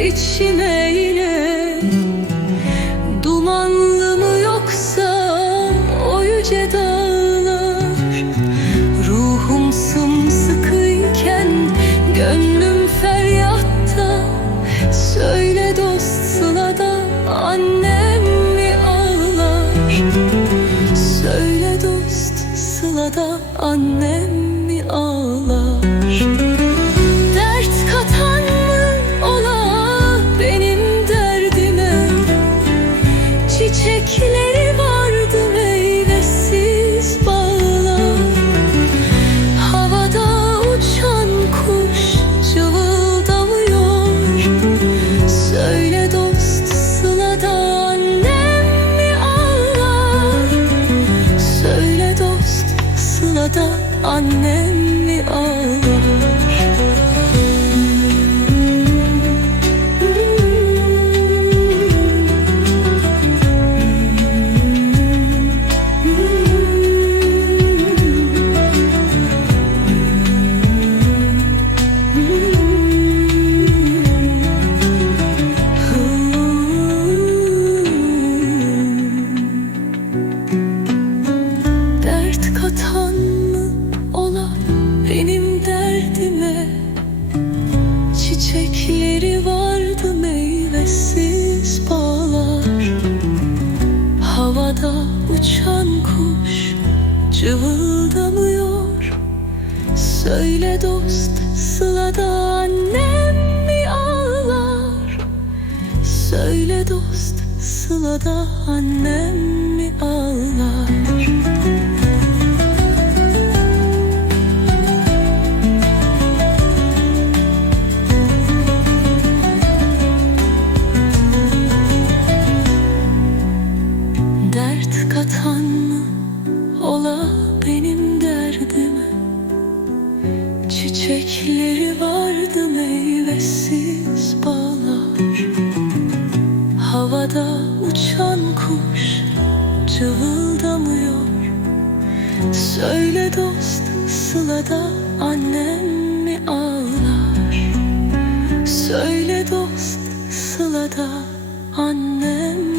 içime yine. Dumanlı mı yoksa o yüce dağlar? Ruhum sımsıkıyken gönlüm feryatta. Söyle dost Sıla'da annem ağlar? Söyle dost Sıla'da annem mi ağlar annem mi ağlar katan meyvesiz bağlar. Havada uçan kuş cıvıldamıyor. Söyle dost Sıla'da annem mi ağlar? Söyle dost Sıla'da annem mi ağlar Çiçekleri vardı meyvesiz bağlar. Havada uçan kuş cıvıldamıyor. Söyle dost Sıla'da annem mi ağlar? Söyle dost Sıla'da annem